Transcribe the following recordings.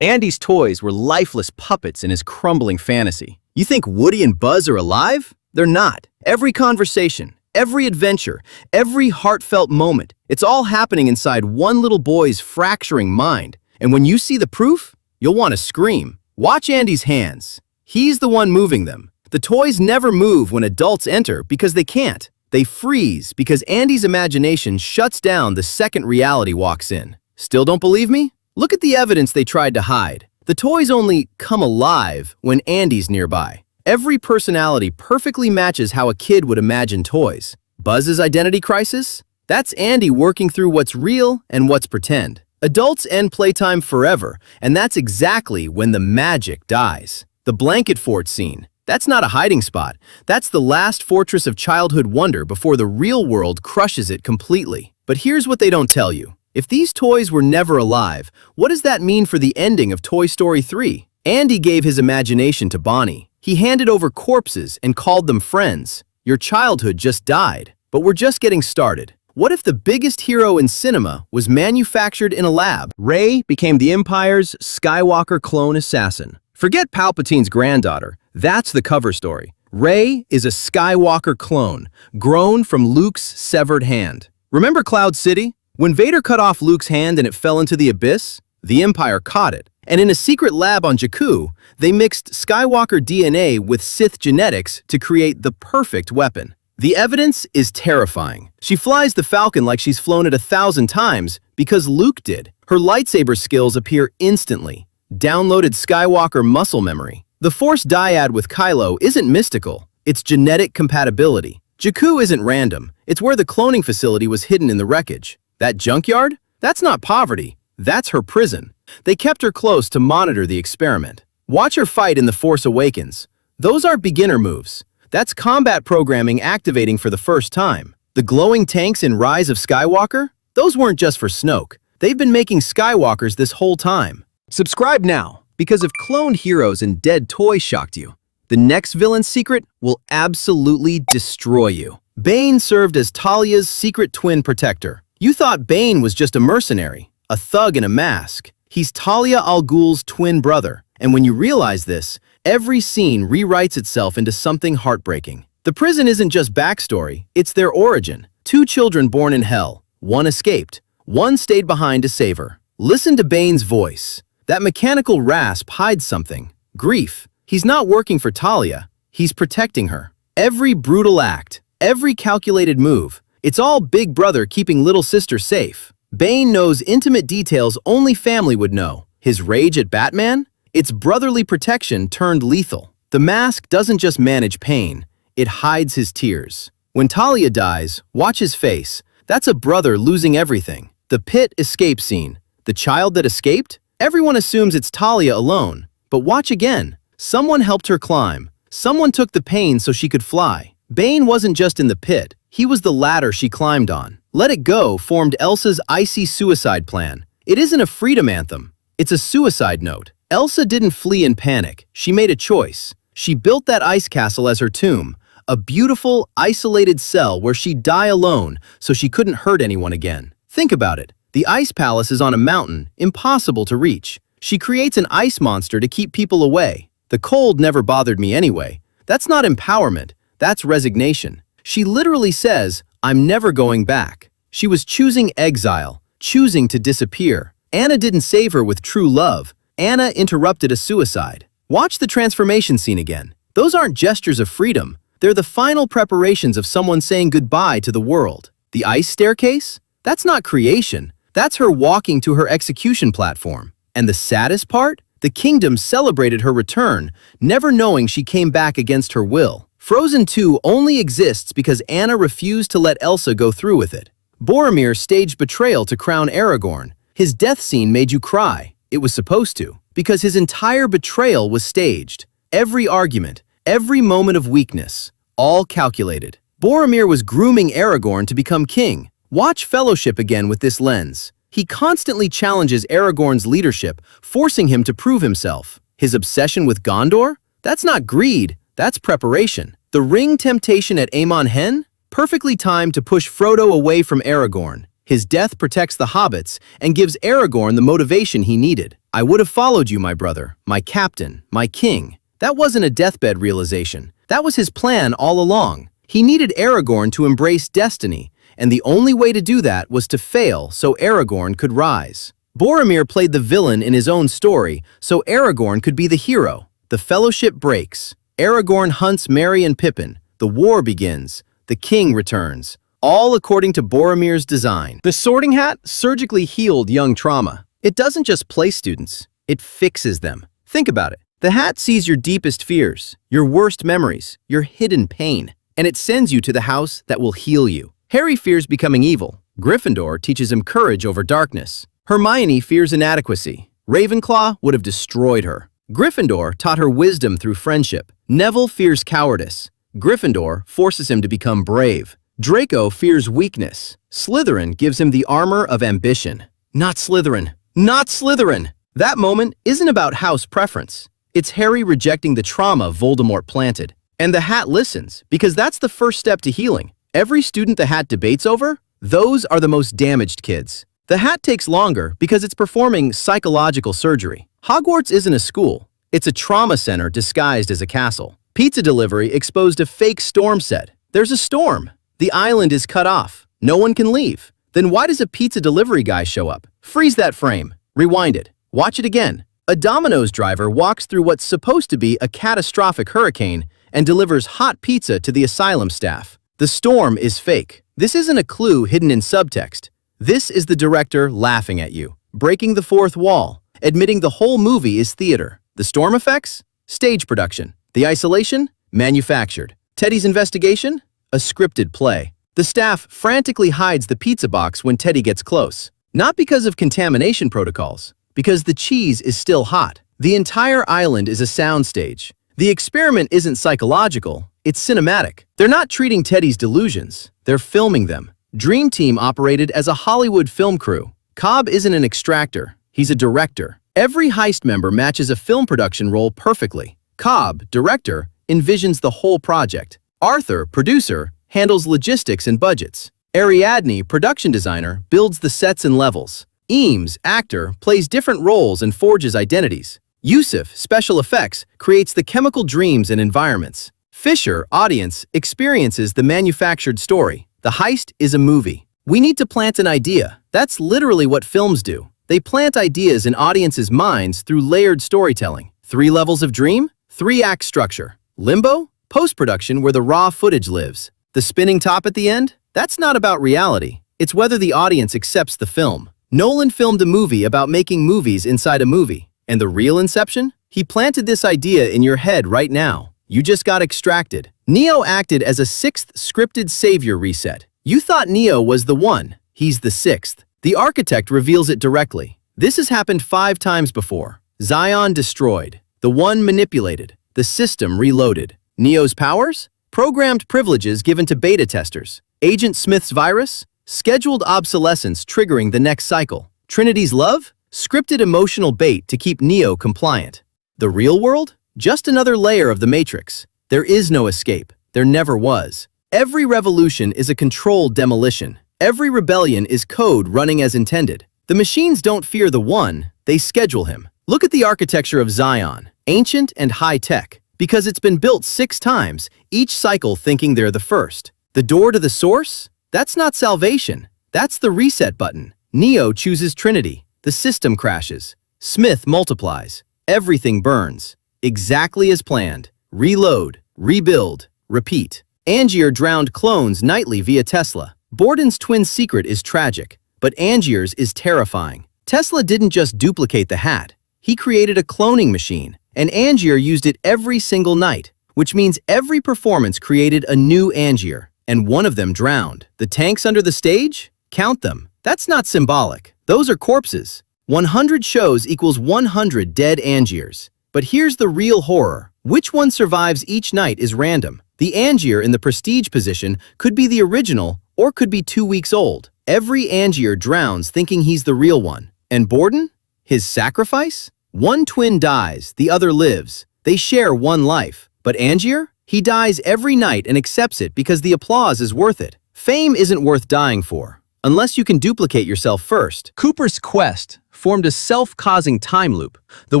Andy's toys were lifeless puppets in his crumbling fantasy. You think Woody and Buzz are alive? They're not. Every conversation, every adventure, every heartfelt moment, it's all happening inside one little boy's fracturing mind. And when you see the proof, you'll want to scream. Watch Andy's hands. He's the one moving them. The toys never move when adults enter because they can't. They freeze because Andy's imagination shuts down the second reality walks in. Still don't believe me? Look at the evidence they tried to hide. The toys only come alive when Andy's nearby. Every personality perfectly matches how a kid would imagine toys. Buzz's identity crisis? That's Andy working through what's real and what's pretend. Adults end playtime forever, and that's exactly when the magic dies. The blanket fort scene. That's not a hiding spot. That's the last fortress of childhood wonder before the real world crushes it completely. But here's what they don't tell you. If these toys were never alive, what does that mean for the ending of Toy Story 3? Andy gave his imagination to Bonnie. He handed over corpses and called them friends. Your childhood just died. But we're just getting started. What if the biggest hero in cinema was manufactured in a lab? Rey became the Empire's Skywalker clone assassin. Forget Palpatine's granddaughter. That's the cover story. Rey is a Skywalker clone, grown from Luke's severed hand. Remember Cloud City? When Vader cut off Luke's hand and it fell into the abyss, the Empire caught it. And in a secret lab on Jakku, they mixed Skywalker DNA with Sith genetics to create the perfect weapon. The evidence is terrifying. She flies the Falcon like she's flown it 1,000 times because Luke did. Her lightsaber skills appear instantly. Downloaded Skywalker muscle memory. The Force dyad with Kylo isn't mystical. It's genetic compatibility. Jakku isn't random. It's where the cloning facility was hidden in the wreckage. That junkyard? That's not poverty. That's her prison. They kept her close to monitor the experiment. Watch her fight in The Force Awakens. Those aren't beginner moves. That's combat programming activating for the first time. The glowing tanks in Rise of Skywalker? Those weren't just for Snoke. They've been making Skywalkers this whole time. Subscribe now, because if cloned heroes and dead toys shocked you, the next villain's secret will absolutely destroy you. Bane served as Talia's secret twin protector. You thought Bane was just a mercenary, a thug in a mask. He's Talia al Ghul's twin brother. And when you realize this, every scene rewrites itself into something heartbreaking. The prison isn't just backstory, it's their origin. 2 children born in hell. One escaped. One stayed behind to save her. Listen to Bane's voice. That mechanical rasp hides something. Grief. He's not working for Talia. He's protecting her. Every brutal act, every calculated move, it's all Big Brother keeping little sister safe. Bane knows intimate details only family would know. His rage at Batman? It's brotherly protection turned lethal. The mask doesn't just manage pain, it hides his tears. When Talia dies, watch his face. That's a brother losing everything. The pit escape scene. The child that escaped? Everyone assumes it's Talia alone. But watch again. Someone helped her climb. Someone took the pain so she could fly. Bane wasn't just in the pit. He was the ladder she climbed on. Let It Go formed Elsa's icy suicide plan. It isn't a freedom anthem. It's a suicide note. Elsa didn't flee in panic. She made a choice. She built that ice castle as her tomb, a beautiful, isolated cell where she'd die alone so she couldn't hurt anyone again. Think about it. The ice palace is on a mountain, impossible to reach. She creates an ice monster to keep people away. The cold never bothered me anyway. That's not empowerment. That's resignation. She literally says, I'm never going back. She was choosing exile, choosing to disappear. Anna didn't save her with true love. Anna interrupted a suicide. Watch the transformation scene again. Those aren't gestures of freedom. They're the final preparations of someone saying goodbye to the world. The ice staircase? That's not creation. That's her walking to her execution platform. And the saddest part? The kingdom celebrated her return, never knowing she came back against her will. Frozen 2 only exists because Anna refused to let Elsa go through with it. Boromir staged betrayal to crown Aragorn. His death scene made you cry. It was supposed to, because his entire betrayal was staged. Every argument, every moment of weakness, all calculated. Boromir was grooming Aragorn to become king. Watch Fellowship again with this lens. He constantly challenges Aragorn's leadership, forcing him to prove himself. His obsession with Gondor? That's not greed, that's preparation. The ring temptation at Amon Hen? Perfectly timed to push Frodo away from Aragorn. His death protects the hobbits and gives Aragorn the motivation he needed. I would have followed you, my brother, my captain, my king. That wasn't a deathbed realization. That was his plan all along. He needed Aragorn to embrace destiny, and the only way to do that was to fail so Aragorn could rise. Boromir played the villain in his own story, so Aragorn could be the hero. The fellowship breaks. Aragorn hunts Merry and Pippin. The war begins. The king returns. All according to Boromir's design. The Sorting Hat surgically healed young trauma. It doesn't just play students, it fixes them. Think about it. The hat sees your deepest fears, your worst memories, your hidden pain, and it sends you to the house that will heal you. Harry fears becoming evil. Gryffindor teaches him courage over darkness. Hermione fears inadequacy. Ravenclaw would have destroyed her. Gryffindor taught her wisdom through friendship. Neville fears cowardice. Gryffindor forces him to become brave. Draco fears weakness. Slytherin gives him the armor of ambition. Not Slytherin. Not Slytherin! That moment isn't about house preference. It's Harry rejecting the trauma Voldemort planted. And the hat listens, because that's the first step to healing. Every student the hat debates over, those are the most damaged kids. The hat takes longer because it's performing psychological surgery. Hogwarts isn't a school. It's a trauma center disguised as a castle. Pizza delivery exposed a fake storm set. There's a storm. The island is cut off. No one can leave. Then why does a pizza delivery guy show up? Freeze that frame. Rewind it. Watch it again. A Domino's driver walks through what's supposed to be a catastrophic hurricane and delivers hot pizza to the asylum staff. The storm is fake. This isn't a clue hidden in subtext. This is the director laughing at you, breaking the fourth wall, admitting the whole movie is theater. The storm effects? Stage production. The isolation? Manufactured. Teddy's investigation? A scripted play. The staff frantically hides the pizza box when Teddy gets close. Not because of contamination protocols, because the cheese is still hot. The entire island is a soundstage. The experiment isn't psychological, it's cinematic. They're not treating Teddy's delusions, they're filming them. Dream Team operated as a Hollywood film crew. Cobb isn't an extractor, he's a director. Every heist member matches a film production role perfectly. Cobb, director, envisions the whole project. Arthur, producer, handles logistics and budgets. Ariadne, production designer, builds the sets and levels. Eames, actor, plays different roles and forges identities. Yusuf, special effects, creates the chemical dreams and environments. Fisher, audience, experiences the manufactured story. The heist is a movie. We need to plant an idea. That's literally what films do. They plant ideas in audiences' minds through layered storytelling. 3 levels of dream, 3-act structure. Limbo, post-production where the raw footage lives. The spinning top at the end? That's not about reality. It's whether the audience accepts the film. Nolan filmed a movie about making movies inside a movie. And the real Inception? He planted this idea in your head right now. You just got extracted. Neo acted as a 6th scripted savior reset. You thought Neo was the one. He's the 6th. The architect reveals it directly. This has happened 5 times before. Zion destroyed. The One manipulated. The system reloaded. Neo's powers? Programmed privileges given to beta testers. Agent Smith's virus? Scheduled obsolescence triggering the next cycle. Trinity's love? Scripted emotional bait to keep Neo compliant. The real world? Just another layer of the Matrix. There is no escape. There never was. Every revolution is a controlled demolition. Every rebellion is code running as intended. The machines don't fear the One, they schedule him. Look at the architecture of Zion, ancient and high-tech. Because it's been built 6 times, each cycle thinking they're the first. The door to the source? That's not salvation. That's the reset button. Neo chooses Trinity. The system crashes. Smith multiplies. Everything burns. Exactly as planned. Reload, rebuild, repeat. Angier drowned clones nightly via Tesla. Borden's twin secret is tragic, but Angier's is terrifying. Tesla didn't just duplicate the hat. He created a cloning machine. And Angier used it every single night, which means every performance created a new Angier, and one of them drowned. The tanks under the stage? Count them. That's not symbolic. Those are corpses. 100 shows equals 100 dead Angiers. But here's the real horror. Which one survives each night is random. The Angier in the prestige position could be the original or could be 2 weeks old. Every Angier drowns thinking he's the real one. And Borden? His sacrifice? One twin dies, the other lives. They share one life. But Angier? He dies every night and accepts it because the applause is worth it. Fame isn't worth dying for. unless you can duplicate yourself first. Cooper's quest formed a self-causing time loop. The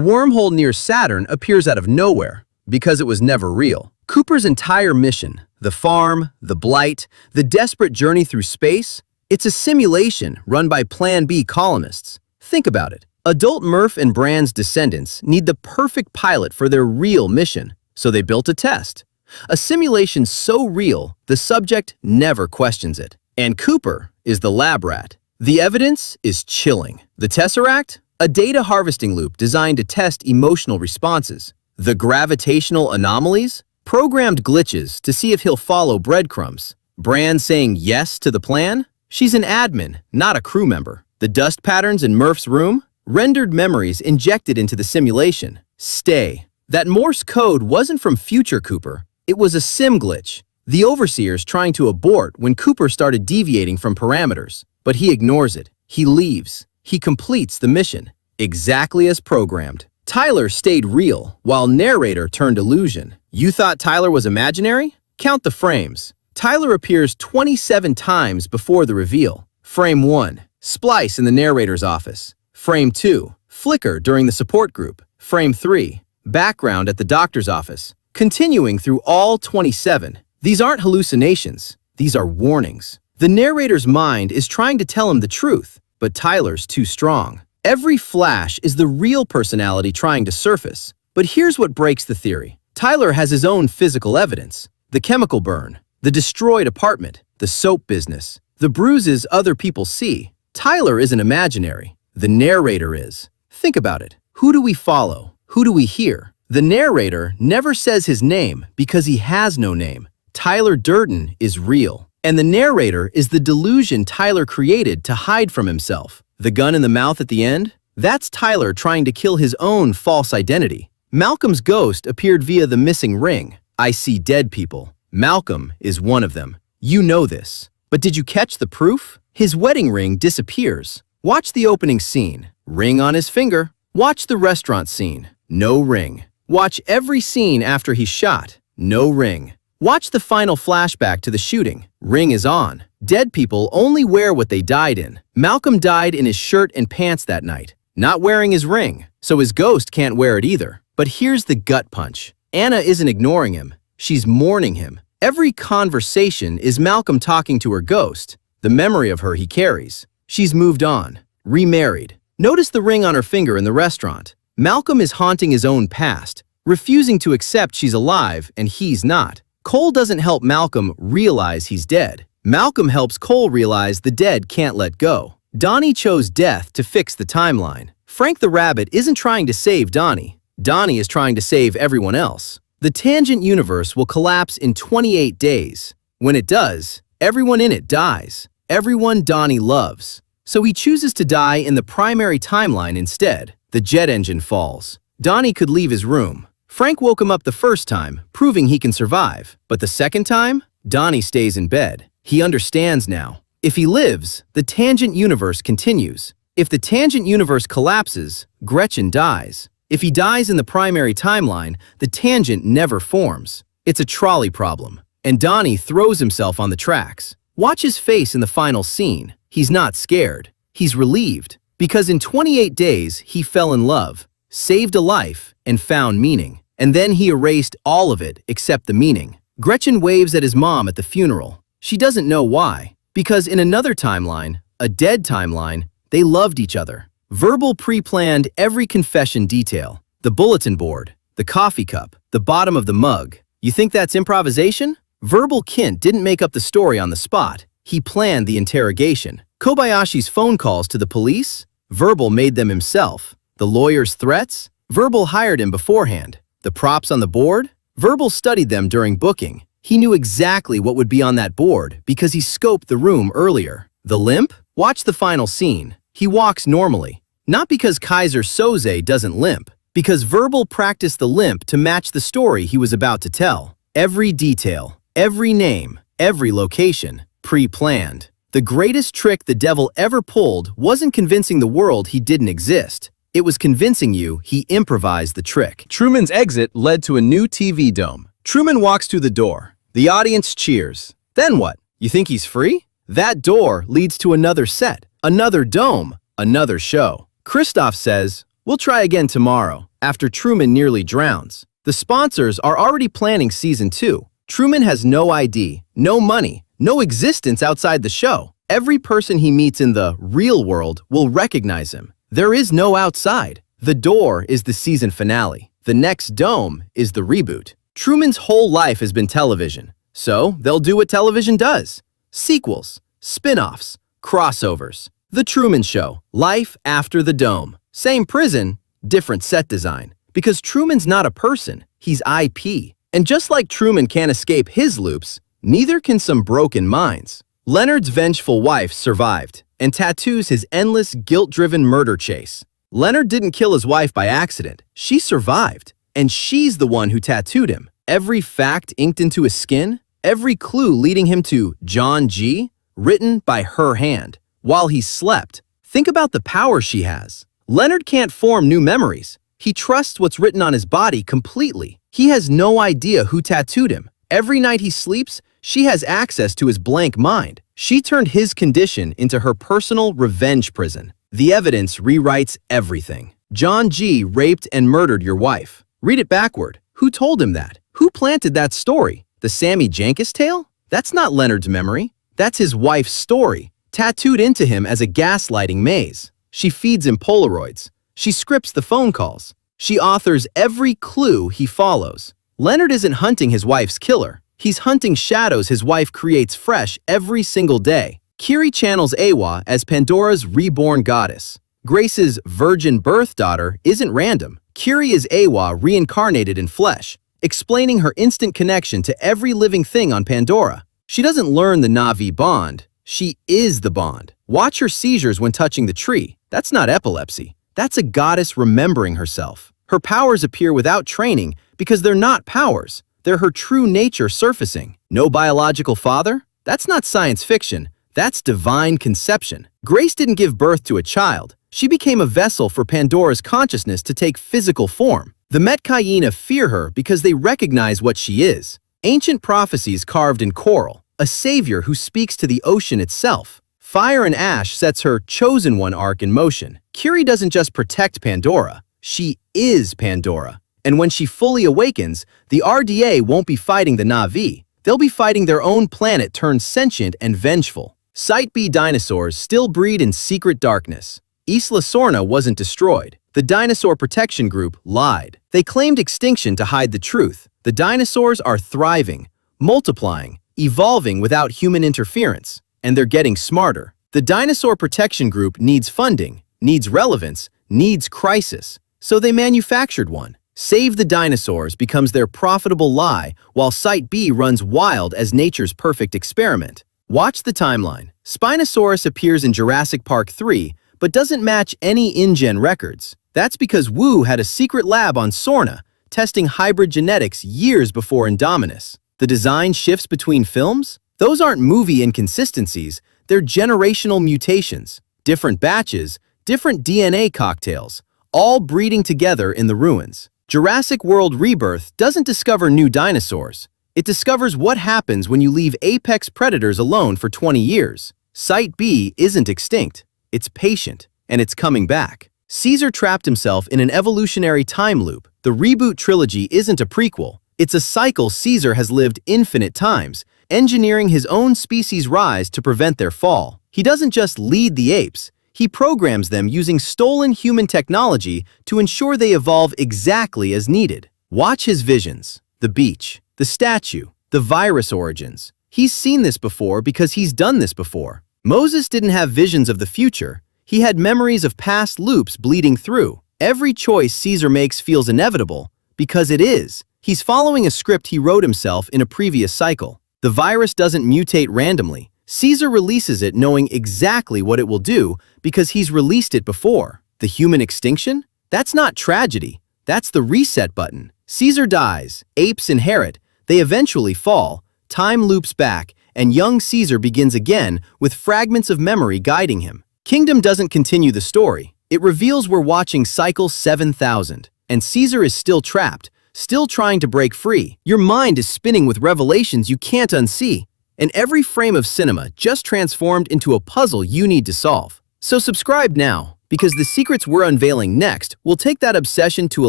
wormhole near Saturn appears out of nowhere because it was never real. Cooper's entire mission, the farm, the blight, the desperate journey through space, it's a simulation run by Plan B colonists. Think about it. Adult Murph and Brand's descendants need the perfect pilot for their real mission, so they built a test. A simulation so real, the subject never questions it. And Cooper is the lab rat. The evidence is chilling. The Tesseract? A data harvesting loop designed to test emotional responses. The gravitational anomalies? Programmed glitches to see if he'll follow breadcrumbs. Brand saying yes to the plan? She's an admin, not a crew member. The dust patterns in Murph's room? Rendered memories injected into the simulation. Stay. That Morse code wasn't from future Cooper. It was a sim glitch. The overseer's trying to abort when Cooper started deviating from parameters. But he ignores it. He leaves. He completes the mission. Exactly as programmed. Tyler stayed real, while narrator turned illusion. You thought Tyler was imaginary? Count the frames. Tyler appears 27 times before the reveal. Frame 1. Splice in the narrator's office. Frame 2. Flicker during the support group. Frame 3. Background at the doctor's office. Continuing through all 27. These aren't hallucinations. These are warnings. The narrator's mind is trying to tell him the truth, but Tyler's too strong. Every flash is the real personality trying to surface. But here's what breaks the theory. Tyler has his own physical evidence. The chemical burn, the destroyed apartment, the soap business, the bruises other people see. Tyler isn't imaginary. The narrator is. Think about it. Who do we follow? Who do we hear? The narrator never says his name because he has no name. Tyler Durden is real. And the narrator is the delusion Tyler created to hide from himself. The gun in the mouth at the end? That's Tyler trying to kill his own false identity. Malcolm's ghost appeared via the missing ring. I see dead people. Malcolm is one of them. You know this. But did you catch the proof? His wedding ring disappears. Watch the opening scene. Ring on his finger. Watch the restaurant scene. No ring. Watch every scene after he's shot. No ring. Watch the final flashback to the shooting. Ring is on. Dead people only wear what they died in. Malcolm died in his shirt and pants that night, not wearing his ring, so his ghost can't wear it either. But here's the gut punch. Anna isn't ignoring him. She's mourning him. Every conversation is Malcolm talking to her ghost, the memory of her he carries. She's moved on, remarried. Notice the ring on her finger in the restaurant. Malcolm is haunting his own past, refusing to accept she's alive and he's not. Cole doesn't help Malcolm realize he's dead. Malcolm helps Cole realize the dead can't let go. Donnie chose death to fix the timeline. Frank the Rabbit isn't trying to save Donnie. Donnie is trying to save everyone else. The tangent universe will collapse in 28 days. When it does, everyone in it dies. Everyone Donnie loves. So he chooses to die in the primary timeline instead. The jet engine falls. Donnie could leave his room. Frank woke him up the first time, proving he can survive. But the second time, Donnie stays in bed. He understands now. If he lives, the tangent universe continues. If the tangent universe collapses, Gretchen dies. If he dies in the primary timeline, the tangent never forms. It's a trolley problem. And Donnie throws himself on the tracks. Watch his face in the final scene. He's not scared. He's relieved. Because in 28 days, he fell in love, saved a life, and found meaning. And then he erased all of it except the meaning. Gretchen waves at his mom at the funeral. She doesn't know why. Because in another timeline, a dead timeline, they loved each other. Verbal pre-planned every confession detail. The bulletin board, the coffee cup, the bottom of the mug. You think that's improvisation? Verbal Kint didn't make up the story on the spot. He planned the interrogation. Kobayashi's phone calls to the police? Verbal made them himself. The lawyer's threats? Verbal hired him beforehand. The props on the board? Verbal studied them during booking. He knew exactly what would be on that board because he scoped the room earlier. The limp? Watch the final scene. He walks normally. Not because Kaiser Soze doesn't limp, because Verbal practiced the limp to match the story he was about to tell. Every detail, every name, every location, pre-planned. The greatest trick the devil ever pulled wasn't convincing the world he didn't exist. It was convincing you he improvised the trick. Truman's exit led to a new TV dome. Truman walks through the door. The audience cheers. Then what? You think he's free? That door leads to another set, another dome, another show. Christoph says, "We'll try again tomorrow," after Truman nearly drowns. The sponsors are already planning season 2. Truman has no ID, no money, no existence outside the show. Every person he meets in the real world will recognize him. There is no outside. The door is the season finale. The next dome is the reboot. Truman's whole life has been television, so they'll do what television does. Sequels, spin-offs, crossovers. The Truman Show, life after the dome. Same prison, different set design. Because Truman's not a person, he's IP. And just like Truman can't escape his loops, neither can some broken minds. Leonard's vengeful wife survived and tattoos his endless guilt-driven murder chase. Leonard didn't kill his wife by accident. She survived, and she's the one who tattooed him. Every fact inked into his skin, every clue leading him to John G., written by her hand. While he slept, think about the power she has. Leonard can't form new memories. He trusts what's written on his body completely. He has no idea who tattooed him. Every night he sleeps, she has access to his blank mind. She turned his condition into her personal revenge prison. The evidence rewrites everything. John G. raped and murdered your wife. Read it backward. Who told him that? Who planted that story? The Sammy Jenkins tale? That's not Leonard's memory. That's his wife's story, tattooed into him as a gaslighting maze. She feeds him Polaroids. She scripts the phone calls. She authors every clue he follows. Leonard isn't hunting his wife's killer. He's hunting shadows his wife creates fresh every single day. Kiri channels Awa as Pandora's reborn goddess. Grace's virgin birth daughter isn't random. Kiri is Awa reincarnated in flesh, explaining her instant connection to every living thing on Pandora. She doesn't learn the Na'vi bond. She is the bond. Watch her seizures when touching the tree. That's not epilepsy. That's a goddess remembering herself. Her powers appear without training because they're not powers. They're her true nature surfacing. No biological father? That's not science fiction. That's divine conception. Grace didn't give birth to a child. She became a vessel for Pandora's consciousness to take physical form. The Metcalline fear her because they recognize what she is. Ancient prophecies carved in coral. A savior who speaks to the ocean itself. Fire and Ash sets her Chosen One arc in motion. Kiri doesn't just protect Pandora. She is Pandora. And when she fully awakens, the RDA won't be fighting the Na'vi. They'll be fighting their own planet turned sentient and vengeful. Site B dinosaurs still breed in secret darkness. Isla Sorna wasn't destroyed. The Dinosaur Protection Group lied. They claimed extinction to hide the truth. The dinosaurs are thriving, multiplying, evolving without human interference, and they're getting smarter. The Dinosaur Protection Group needs funding, needs relevance, needs crisis, so they manufactured one. Save the dinosaurs becomes their profitable lie, while Site B runs wild as nature's perfect experiment. Watch the timeline. Spinosaurus appears in Jurassic Park 3, but doesn't match any InGen records. That's because Wu had a secret lab on Sorna, testing hybrid genetics years before Indominus. The design shifts between films? Those aren't movie inconsistencies, they're generational mutations. Different batches, different DNA cocktails, all breeding together in the ruins. Jurassic World Rebirth doesn't discover new dinosaurs. It discovers what happens when you leave apex predators alone for 20 years. Site B isn't extinct. It's patient, and it's coming back. Caesar trapped himself in an evolutionary time loop. The reboot trilogy isn't a prequel. It's a cycle Caesar has lived infinite times, engineering his own species' rise to prevent their fall. He doesn't just lead the apes. He programs them using stolen human technology to ensure they evolve exactly as needed. Watch his visions. The beach, the statue, the virus origins. He's seen this before because he's done this before. Moses didn't have visions of the future. He had memories of past loops bleeding through. Every choice Caesar makes feels inevitable because it is. He's following a script he wrote himself in a previous cycle. The virus doesn't mutate randomly. Caesar releases it knowing exactly what it will do because he's released it before. The human extinction? That's not tragedy. That's the reset button. Caesar dies, apes inherit, they eventually fall, time loops back, and young Caesar begins again with fragments of memory guiding him. Kingdom doesn't continue the story. It reveals we're watching cycle 7000, and Caesar is still trapped, still trying to break free. Your mind is spinning with revelations you can't unsee. and every frame of cinema just transformed into a puzzle you need to solve. So subscribe now, because the secrets we're unveiling next will take that obsession to a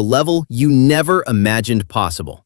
level you never imagined possible.